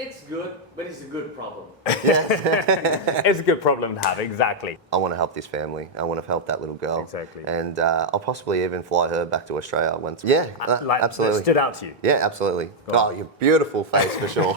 It's good, but it's a good problem. It's a good problem to have, exactly. I want to help this family. I want to help that little girl. Exactly. And I'll possibly even fly her back to Australia once. Yeah, Like, absolutely. That stood out to you? Yeah, absolutely. Oh, your beautiful face for sure.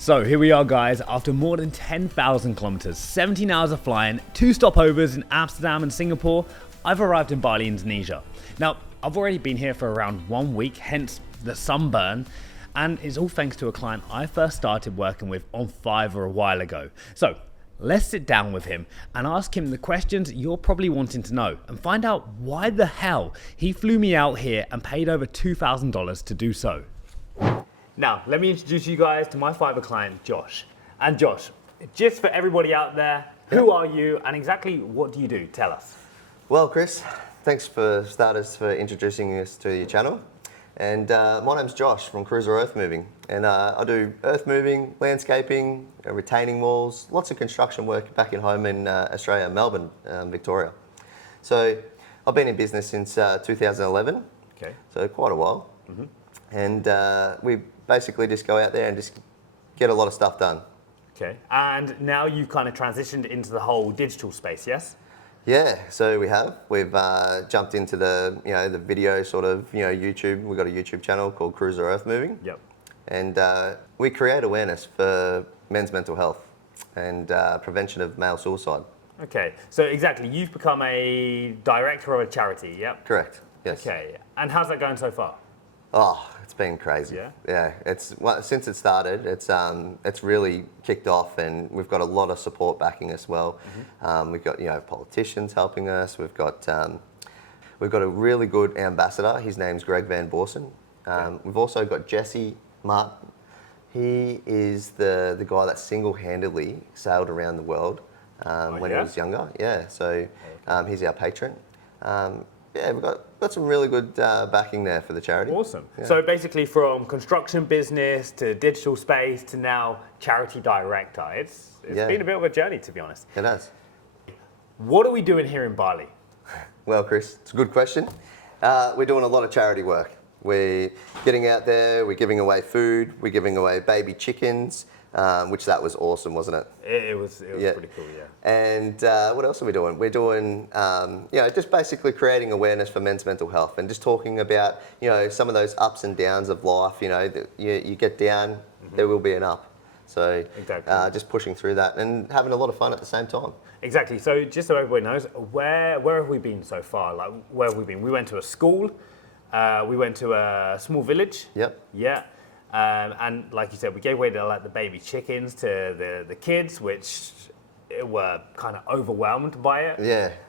So here we are, guys, after more than 10,000 kilometers, 17 hours of flying, 2 stopovers in Amsterdam and Singapore, I've arrived in Bali, Indonesia. Now, I've already been here for around 1 week, hence the sunburn, and it's all thanks to a client I first started working with on Fiverr a while ago. So let's sit down with him and ask him the questions you're probably wanting to know and find out why the hell he flew me out here and paid over $2,000 to do so. Now, let me introduce you guys to my Fiverr client, Josh. And Josh, just for everybody out there, who are you and exactly what do you do? Tell us. Well, Chris, thanks for starters for introducing us to your channel. And my name's Josh from Cruiser Earth Moving. And I do earth moving, landscaping, retaining walls, lots of construction work back in home in Australia, Melbourne, Victoria. So I've been in business since 2011, Okay. so quite a while. Mm-hmm. And we basically just go out there and just get a lot of stuff done. Okay. And now you've kind of transitioned into the whole digital space, yes? Yeah, so we've jumped into the the video sort of YouTube. We've got a YouTube channel called Cruiser Earth Moving. Yep. And we create awareness for men's mental health and prevention of male suicide. Okay. So exactly, you've become a director of a charity, yep? Correct. Yes. Okay. And how's that going so far? Oh, it's been crazy. Yeah? Yeah, since it started, it's really kicked off, and we've got a lot of support backing us well. Mm-hmm. We've got politicians helping us. We've got a really good ambassador. His name's Greg Van Borsen. We've also got Jesse Martin. He is the guy that single-handedly sailed around the world when he was younger. Yeah, so he's our patron. Yeah, we've got some really good backing there for the charity. Awesome. Yeah. So basically from construction business to digital space to now charity director, it's been a bit of a journey, to be honest. It has. What are we doing here in Bali? Well, Chris, it's a good question. We're doing a lot of charity work. We're getting out there, we're giving away food, we're giving away baby chickens, which that was awesome, wasn't it? It was pretty cool, yeah. And what else are we doing? We're doing, just basically creating awareness for men's mental health and just talking about, some of those ups and downs of life. You get down, mm-hmm. There will be an up. So exactly. Just pushing through that and having a lot of fun at the same time. Exactly. So just so everybody knows, where have we been so far? Like, where have we been? We went to a school. We went to a small village. Yep. Yeah. And like you said, we gave away the baby chickens to the kids, which were kind of overwhelmed by it.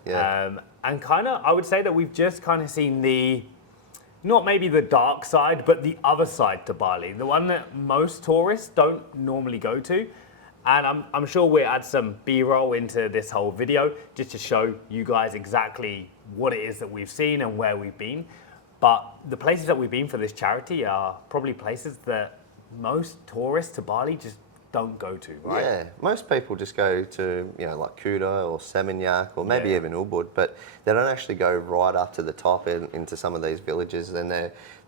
Yeah. And kind of, I would say that we've just kind of seen not maybe the dark side, but the other side to Bali, the one that most tourists don't normally go to. And I'm sure we'll add some B-roll into this whole video just to show you guys exactly what it is that we've seen and where we've been. But the places that we've been for this charity are probably places that most tourists to Bali just don't go to, right? Yeah, most people just go to, like Kuta or Seminyak or maybe even Ubud, but they don't actually go right up to the top into some of these villages, and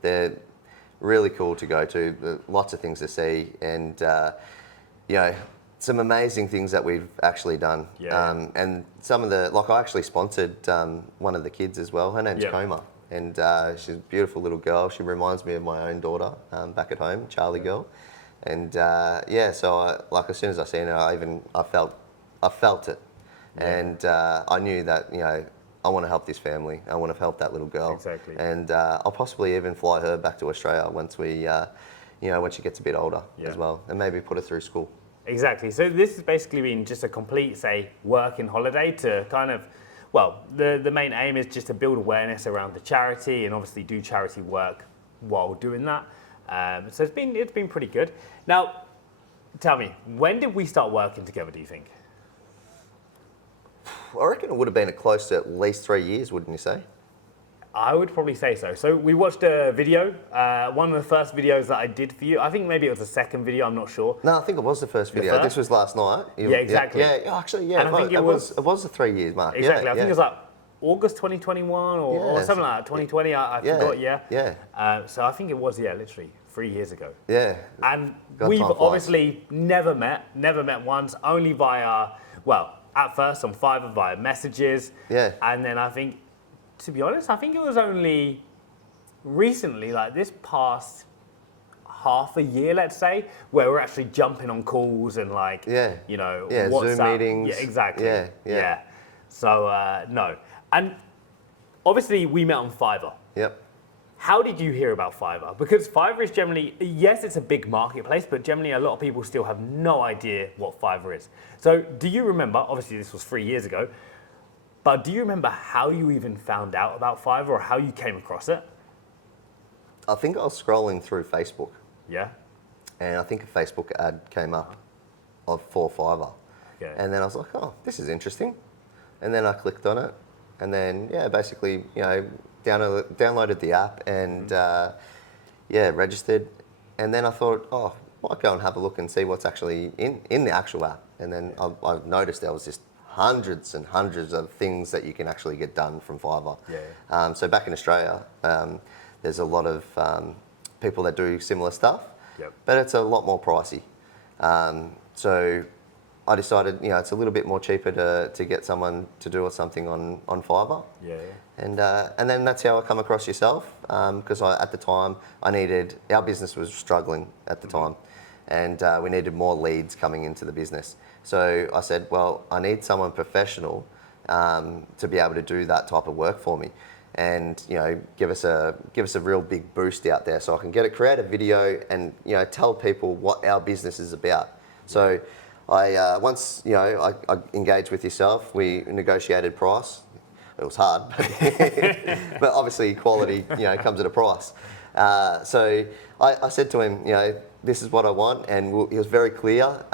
they're really cool to go to. Lots of things to see, and some amazing things that we've actually done. Yeah. And some of I actually sponsored one of the kids as well. Her name's Koma. And she's a beautiful little girl. She reminds me of my own daughter back at home, Charlie girl. And so as soon as I seen her, I felt it. Yeah. And I knew that, I want to help this family. I want to help that little girl. Exactly. And I'll possibly even fly her back to Australia once when she gets a bit older as well, and maybe put her through school. Exactly. So this has basically been just a complete, working holiday to kind of, the main aim is just to build awareness around the charity and obviously do charity work while doing that. So it's been pretty good. Now, tell me, when did we start working together, do you think? I reckon it would have been close to at least 3 years, wouldn't you say? I would probably say so. So we watched a video, one of the first videos that I did for you. I think maybe it was the second video, I'm not sure. No, I think it was the first video. first? This was last night. Yeah, exactly. Yeah, actually, yeah. And I think it was the 3 years mark. exactly. Yeah, I think it was like August 2021 or Yeah, something like that. 2020. I forgot. Yeah. Yeah. So I think it was literally 3 years ago. Yeah. And God, we've time flies. obviously never met once, only via, well, at first on Fiverr via messages. Yeah. And then I think, to be honest, I think it was only recently, like this past half a year, let's say, where we're actually jumping on calls and like, Yeah. you know, Yeah, WhatsApp. Zoom meetings. Yeah, exactly. Yeah. So, no. And obviously we met on Fiverr. Yep. How did you hear about Fiverr? Because Fiverr is generally, yes, it's a big marketplace, but generally a lot of people still have no idea what Fiverr is. So do you remember, obviously this was 3 years ago, but do you remember how you even found out about Fiverr or how you came across it? I think I was scrolling through Facebook, Yeah? and I think a Facebook ad came up for Fiverr. Okay. And then I was like, oh, this is interesting. And then I clicked on it, and then, basically, downloaded the app and, registered. And then I thought, oh, I might go and have a look and see what's actually in the actual app. And then I noticed there was just hundreds and hundreds of things that you can actually get done from Fiverr. Yeah. So back in Australia, there's a lot of people that do similar stuff, Yep. but it's a lot more pricey. So I decided, it's a little bit more cheaper to get someone to do something on Fiverr. Yeah. And then that's how I come across yourself, because at the time our business was struggling at the time, and we needed more leads coming into the business. So I said, well, I need someone professional to be able to do that type of work for me, and give us a real big boost out there, so I can create a video and tell people what our business is about. So once I engaged with yourself, we negotiated price. It was hard, but obviously quality comes at a price. So I said to him, this is what I want, and he was very clear.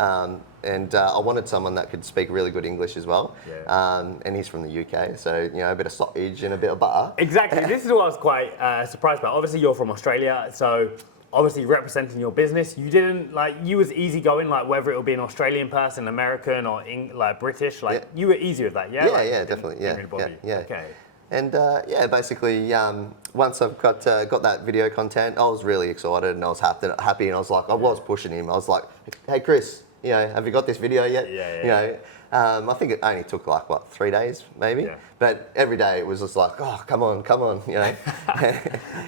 And I wanted someone that could speak really good English as well. Yeah. And he's from the UK, so a bit of sausage and a bit of butter. Exactly. This is what I was quite surprised about. Obviously, you're from Australia, so obviously representing your business, you was easygoing, like whether it would be an Australian person, American, or British, you were easy with that, yeah? Yeah, definitely, yeah. Didn't really bother you. Yeah. Okay. And basically, once I've got that video content, I was really excited and I was happy, and I was pushing him. I was like, hey Chris, have you got this video yet? Yeah. I think it only took 3 days maybe, Yeah. but every day it was just like, oh, come on.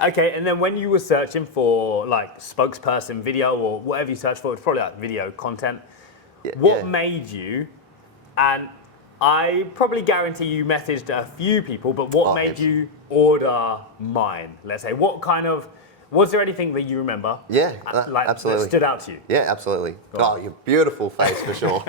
Okay, and then when you were searching for spokesperson video or whatever you searched for, it's probably video content. What made you, and I probably guarantee you messaged a few people, but what made you order mine? Let's say, was there anything that you remember? Yeah, absolutely. That stood out to you? Yeah, absolutely. Oh, your beautiful face for sure.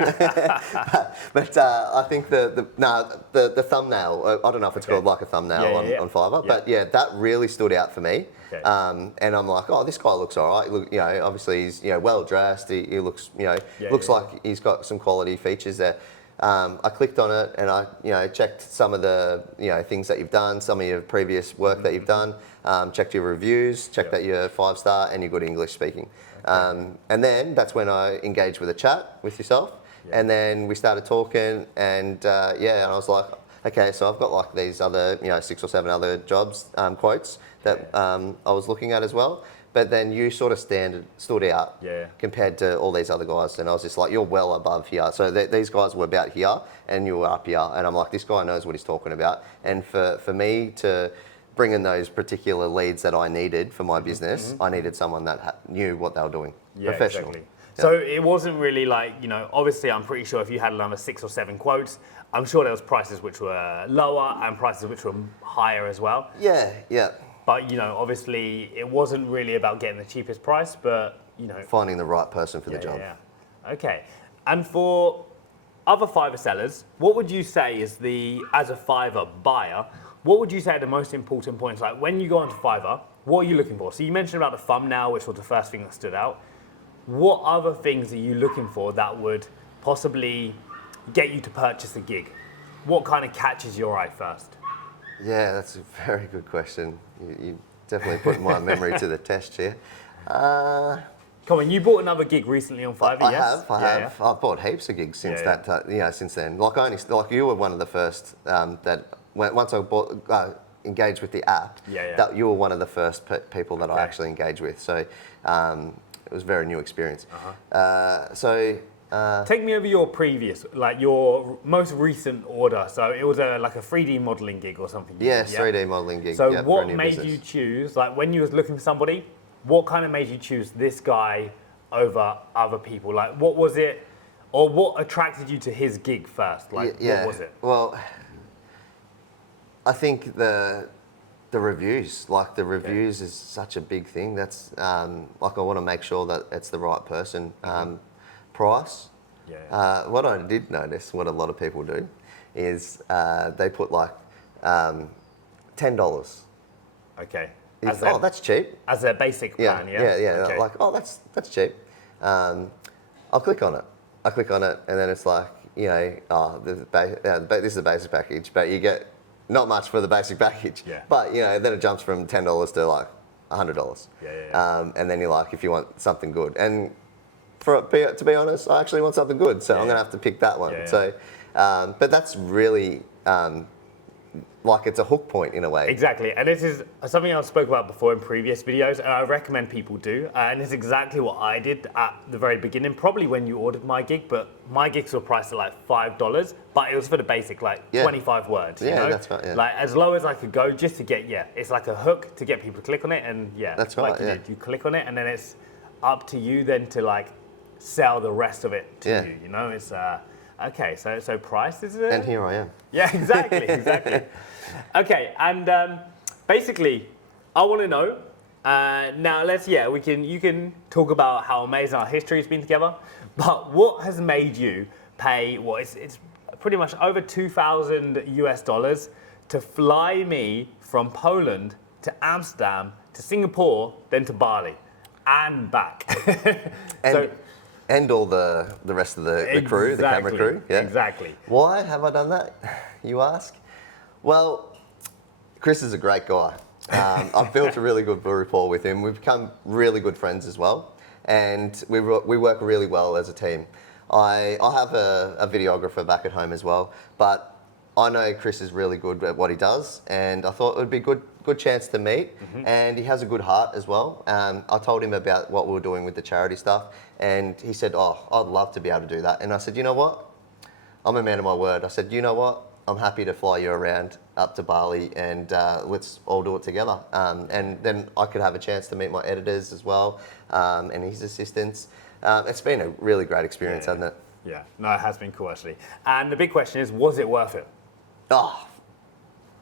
But I think the thumbnail, I don't know if it's called a thumbnail on Fiverr, but that really stood out for me. Okay. And I'm like, oh, this guy looks all right. Look, obviously he's well dressed. He looks, like he's got some quality features there. I clicked on it and I checked some of the things that you've done, some of your previous work that you've done, checked your reviews, checked that you're 5-star and you're good English speaking. And then that's when I engaged with a chat with yourself, and then we started talking, and and I was like, okay, so I've got these other 6 or 7 other jobs quotes that I was looking at as well. But then you sort of stood out compared to all these other guys. And I was just like, you're well above here. So these guys were about here and you were up here. And I'm like, this guy knows what he's talking about. And for me to bring in those particular leads that I needed for my business, I needed someone that knew what they were doing. Professional. Exactly. Yeah. So it wasn't really obviously I'm pretty sure if you had another 6 or 7 quotes, I'm sure there was prices which were lower and prices which were higher as well. Yeah. But, obviously it wasn't really about getting the cheapest price, but, finding the right person for the job. Yeah. Okay. And for other Fiverr sellers, what would you say is as a Fiverr buyer, what would you say are the most important points? Like when you go onto Fiverr, what are you looking for? So you mentioned about the thumbnail, which was the first thing that stood out. What other things are you looking for that would possibly get you to purchase a gig? What kind of catches your eye first? Yeah, that's a very good question. You definitely put my memory to the test here. Come on, you bought another gig recently on Fiverr, I yes? have. Yeah, yeah. I've bought heaps of gigs since Yeah, since then. Like you were one of the first once I engaged with the app. Yeah. That you were one of the first people that I Okay. actually engaged with. So it was a very new experience. Take me over your previous, like your most recent order. So it was like a 3D modeling gig or something. you Yes, did, yeah? 3D modeling gig. So for a what new made business. you choose, like when you was looking for somebody, what kind of made you choose this guy over other people? Like what was it, or what attracted you to his gig first? Like what was it? Well, I think the reviews, like the reviews is such a big thing. That's like I want to make sure that it's the right person. Price. Yeah. What I did notice, what a lot of people do, is they put like $10. Okay. Oh, that's cheap. As a basic plan, yeah? Okay. Like, oh, that's cheap. I'll click on it. I click on it, and then it's like, this is a basic package, but you get not much for the basic package. Yeah. But then it jumps from $10 to like $100. Yeah. And then you're like, if you want something good, and to be honest, I actually want something good, so I'm gonna have to pick that one. Yeah. So, but that's really like it's a hook point in a way. Exactly, and this is something I've spoke about before in previous videos, and I recommend people do, and it's exactly what I did at the very beginning, probably when you ordered my gig, but my gigs were priced at like $5, but it was for the basic, like 25 words, you know? That's right, yeah. Like as low as I could go just to get, it's like a hook to get people to click on it, and That's right, like yeah. you click on it, and then it's up to you then to like sell the rest of it to you, you know? It's, okay, so price is it? And here I am. Yeah, exactly. Okay, and basically, I want to know. Now, you can talk about how amazing our history has been together, but what has made you pay? It's pretty much over $2,000 to fly me from Poland to Amsterdam to Singapore, then to Bali, and back. And all the rest of the crew, the camera crew. Yeah. Exactly. Why have I done that, you ask? Well, Chris is a great guy. I've built a really good rapport with him. We've become really good friends as well. And we work really well as a team. I have a videographer back at home as well, but I know Chris is really good at what he does, and I thought it would be a good chance to meet. And he has a good heart as well. I told him about what we were doing with the charity stuff, and he said, oh, I'd love to be able to do that. And I said, you know what? I'm a man of my word. I said, you know what? I'm happy to fly you around up to Bali, and let's all do it together. And then I could have a chance to meet my editors as well, and his assistants. It's been a really great experience, hasn't it? Yeah, no, it has been cool actually. And the big question is, was it worth it? Oh,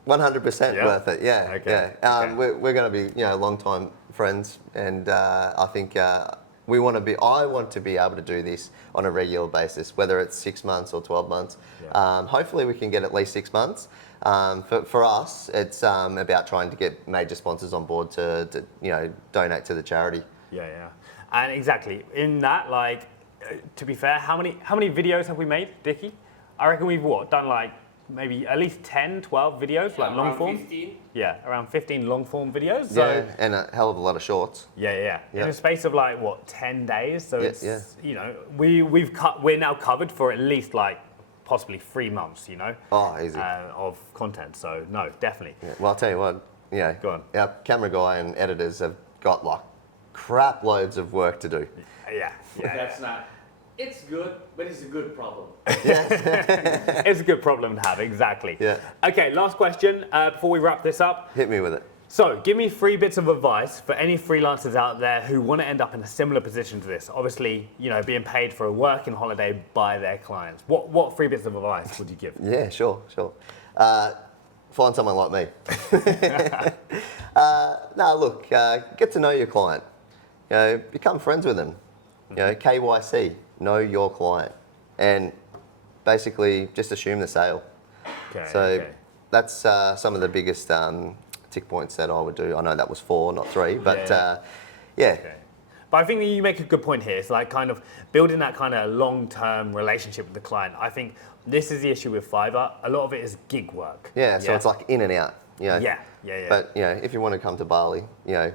100% worth it. Yeah. Okay. Yeah. Okay. We're going to be long-time friends, and I think I want to be able to do this on a regular basis, whether it's 6 months or 12 months. Yeah. Hopefully we can get at least 6 months. For us, it's about trying to get major sponsors on board to donate to the charity. Yeah. And exactly in that, like, to be fair, how many videos have we made, Dickie? I reckon we've done like maybe at least 10, 12 videos, like long form. 15. Yeah, around 15 long form videos. Yeah, and a hell of a lot of shorts. Yeah. In a space of like 10 days. So it's yeah. we're now covered for at least like possibly 3 months. Oh, easy. Of content. So no, definitely. Yeah. Well, I'll tell you what. Go on. Our camera guy and editors have got like crap loads of work to do. Yeah. That's not. It's good, but it's a good problem. It's a good problem to have, exactly. Yeah. Okay, last question before we wrap this up. Hit me with it. So, give me 3 bits of advice for any freelancers out there who want to end up in a similar position to this. Obviously, being paid for a working holiday by their clients. What 3 bits of advice would you give? Yeah, sure. Find someone like me. Look, get to know your client. Become friends with them. KYC, know your client, and basically just assume the sale. Okay. That's some of the biggest tick points that I would do. I know that was 4, not 3, but yeah. Okay. But I think that you make a good point here. It's like kind of building that kind of long-term relationship with the client. I think this is the issue with Fiverr. A lot of it is gig work. Yeah, so it's like in and out. You know? Yeah. But you know, if you want to come to Bali, you know,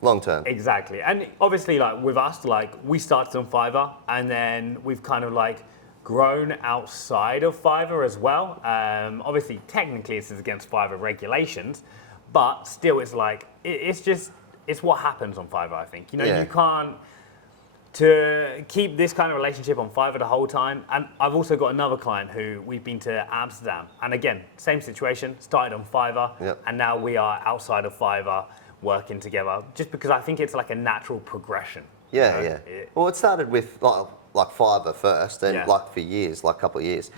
long term. Exactly. And obviously, like with us, like we started on Fiverr and then we've kind of like grown outside of Fiverr as well. Obviously, technically, this is against Fiverr regulations, but still, it's like, it's what happens on Fiverr, I think. You know, you can't, to keep this kind of relationship on Fiverr the whole time. And I've also got another client who we've been to Amsterdam. And again, same situation, started on Fiverr, and now we are outside of Fiverr working together, just because I think it's like a natural progression. Yeah, you know? Well, it started with like Fiverr first, and like for years, like a couple of years.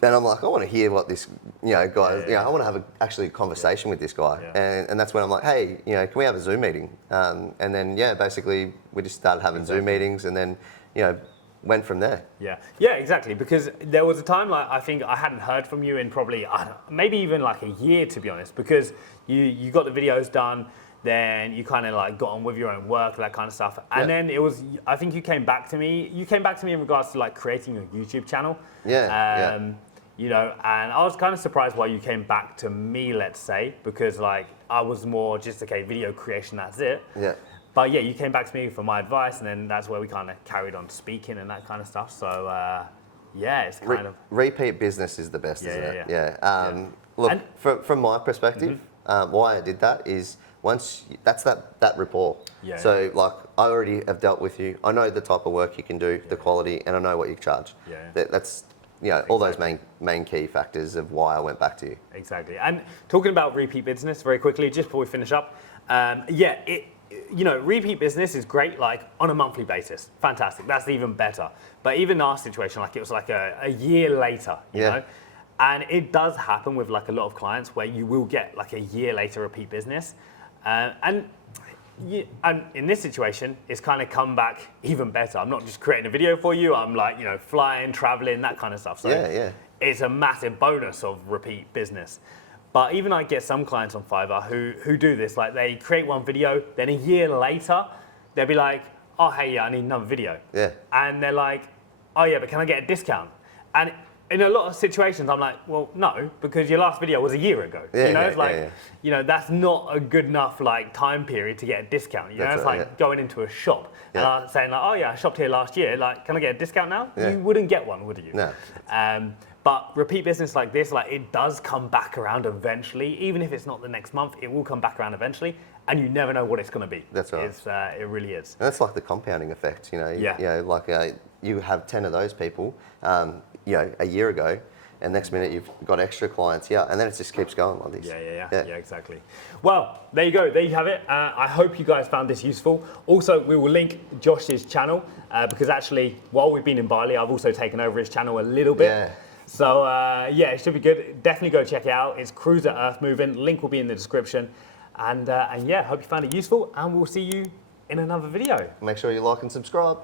And I'm like, I want to hear what this, you know, guy, you know, I want to have actually a conversation with this guy. And that's when I'm like, hey, you know, can we have a Zoom meeting? And then, basically we just started having Zoom meetings and then, you know, went from there. Yeah, exactly. Because there was a time, like, I think I hadn't heard from you in probably, maybe even like a year, to be honest, because you got the videos done, then you kind of like got on with your own work, that kind of stuff. And then it was, I think you came back to me in regards to like creating a YouTube channel. You know, and I was kind of surprised why you came back to me, let's say, because like I was more just, okay, video creation, that's it. But you came back to me for my advice, and then that's where we kind of carried on speaking and that kind of stuff. So it's kind of... Repeat business is the best, isn't it? Look, from my perspective, why I did that is that's that rapport. So like I already have dealt with you. I know the type of work you can do, the quality, and I know what you charge. That's, you know, all those main key factors of why I went back to you. Exactly. And talking about repeat business very quickly, just before we finish up, you know, repeat business is great, like on a monthly basis. Fantastic. That's even better. But even our situation, like it was like a year later, you know? And it does happen with like a lot of clients where you will get like a year later repeat business. And in this situation, it's kind of come back even better. I'm not just creating a video for you. I'm like, you know, flying, traveling, that kind of stuff. So it's a massive bonus of repeat business. But even I get some clients on Fiverr who do this. Like they create one video, then a year later, they'll be like, oh, hey, I need another video. And they're like, oh yeah, but can I get a discount? And in a lot of situations, I'm like, well, no, because your last video was a year ago. You know, it's like, you know, that's not a good enough like time period to get a discount. You know, it's like going into a shop and saying like, oh yeah, I shopped here last year. Like, can I get a discount now? You wouldn't get one, would you? No. But repeat business like this, like it does come back around eventually. Even if it's not the next month, it will come back around eventually, and you never know what it's going to be. That's right. It really is. And that's like the compounding effect, you know. You know, like you have 10 of those people, you know, a year ago, and next minute you've got extra clients, and then it just keeps going like this. Yeah, exactly. Well, there you go. There you have it. I hope you guys found this useful. Also, we will link Josh's channel because actually, while we've been in Bali, I've also taken over his channel a little bit. So it should be good. Definitely go check it out. It's Cruiser Earth Moving. Link will be in the description. And hope you found it useful. And we'll see you in another video. Make sure you like and subscribe.